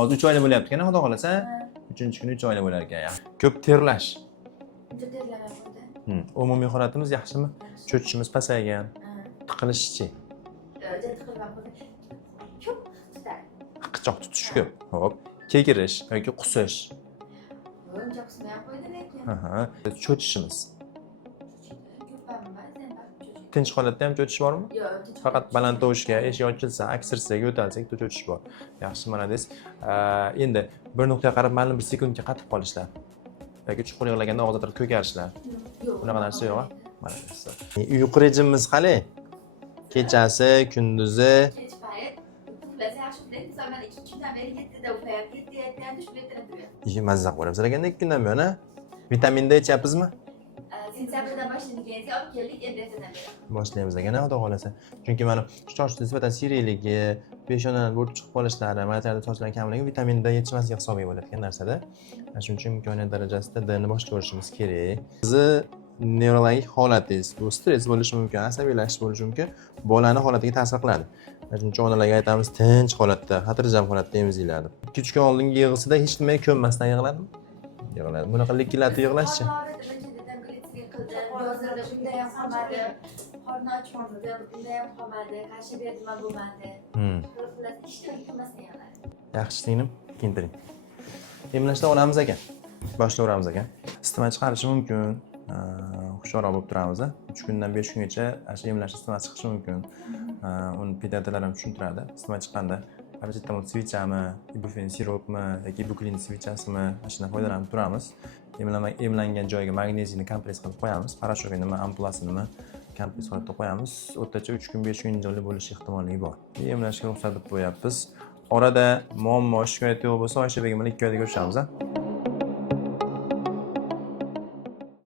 Hozir 3 oylik bo'lyapti-ku, xudo xolasa. 3-kuni 3 oylik bo'lar ekan. Ko'p terlash. Umumiy holatimiz yaxshimi? Cho'chishimiz pasaygan. Tiqilishchi. Qichoq tutish ko'p. Xo'p. Kekirish yoki qusish. Cho'chishimiz. Tinch holatda ham cho'chish bormi? Yo'q. Faqat baland tovushga, eshik ochilsa, aksirsa, yo'talsak, cho'chish bor. Yaxshi, malades. Endi bir nuqtaga qarab ma'lum bir sekundga qatib qolishlar. Yoki chuqur yig'laganda og'iz atrofida ko'karishlar. Bunaqa narsa yo'q. Malades. Uyqu rejimimiz qanday? Kechasi, kunduzi. Kech payt uxlasa yaxshi uxlaydi. Misol men 2 kundan beri 7 da uxlayapti. 7 yetganda shu yerdan turadi. Mazza qilib o'rab ekan 2 kundan buyon, ha? Vitamin D ichyapsizmi? Sentyabrdan boshlagan olib keldik, endi ertadan beri. Boshlaymiz ekan, xudo xolasa. Chunki mana sochni nisbatan siyrayligi, peshonadan bo'rtib chiqib qolishlari, ma'larda sochlar kamligi vitamin D yetishmasligi hisobiga bo'ladigan narsada. Shuning uchun imkoniyat darajasida D ni boshqa ko'rishimiz kerak. Sizni nevrologik holatingiz, bu stress bo'lishi mumkin, asabiylashish bo'lishi mumkin, bolani holatiga ta'sir qiladi. Shuning uchun onalarga aytamiz, tinch holatda, xotirjam holatda emiziladi. 2-3 kun oldingi yig'isida hech nima ko'nmasdan yig'ladimi? Yig'ladi. Bunaqa likillatib yig'lashchi. Yozlarda shunday ham qolmadi. Qorni ochmadi, bunday ham qolmadi. Qarshi berdim ham bo'lmadi. Xullas ishni qilmasdan yig'ladi. Yaxshi singlim, kiyintiring. Emlashda olamiz ekan. Boshlayveramiz ekan. Isitma chiqarishi mumkin. Hushyorroq bo'lib turamiz. 3 kundan 5 kungacha shu emlash isitmasi chiqishi mumkin. Uni pediatrlar ham tushuntiradi. Isitma chiqqanda paracetamol svichami, ibuprofen siropmi yoki ibuklin svichasimi, shundan foydalanib turamiz. Emlangan joyiga magneziyni kompress qilib qo'yamiz. Parashoga nima, ampulasi nima kompress qilib qo'yamiz. O'rtacha 3 kun 5 kun joyli bo'lishi ehtimoli bor. Emlashga ruxsat deb qo'yapmiz. Orada muammo, shikoyat yo'q bo'lsa, Oysha begim bilan 2 oyda ko'rishamiz.